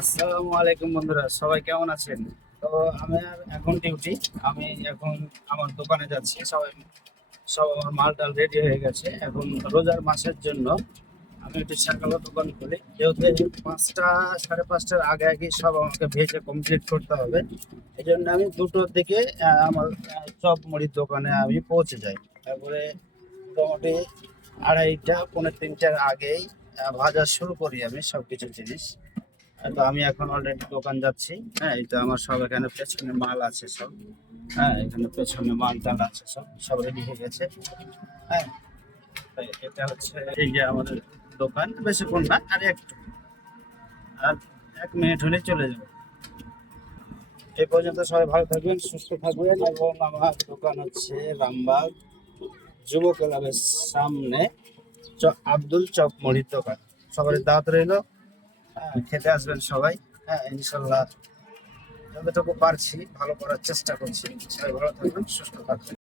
আসসালামু আলাইকুম বন্ধুরা, সবাই কেমন আছেন? তো আমার এখন ডিউটি। আমি এখন আমার দোকানে যাচ্ছি। সব আমার মাল টাল রেডি হয়ে গেছে। এখন রোজার মাসের জন্য আমি একটু সকালে দোকান খুলি, যেহেতু 5টা 5:30টার আগে আগে সব আমাকে ভেজে কমপ্লিট করতে হবে। এই জন্য আমি 2টোর দিকে আমার চপ মুড়ির দোকানে আমি পৌঁছে যাই। তারপরে মোটামুটি 2:30 পৌনে 3টার আগেই ভাজা শুরু করি আমি সব কিছু জিনিস। তো আমি এখন অলরেডি দোকান যাচ্ছি। হ্যাঁ, এই তো আমার সব এখানে পেছনে মাল আছে সব। হ্যাঁ, এখানে পেছনে মাল টাল আছে সব রেডি হয়ে গেছে। হ্যাঁ, তো এটা হচ্ছে এই যে আমাদের দোকান। বেশিক্ষণ না, আর 1 মিনিট হলেই চলে যাবে। এই পর্যন্ত সবাই ভালো থাকবেন, সুস্থ থাকবেন। এবং আমার দোকান হচ্ছে রামবাগ যুব ক্লাবের সামনে, আব্দুল চপ মুড়ির দোকান। সবার দাওয়াত রইলো। হ্যাঁ, খেতে আসবেন সবাই। হ্যাঁ, ইনশাল্লাহ যতটুকু পারছি ভালো করার চেষ্টা করছি। সবাই ভালো থাকবেন, সুস্থ থাকবেন।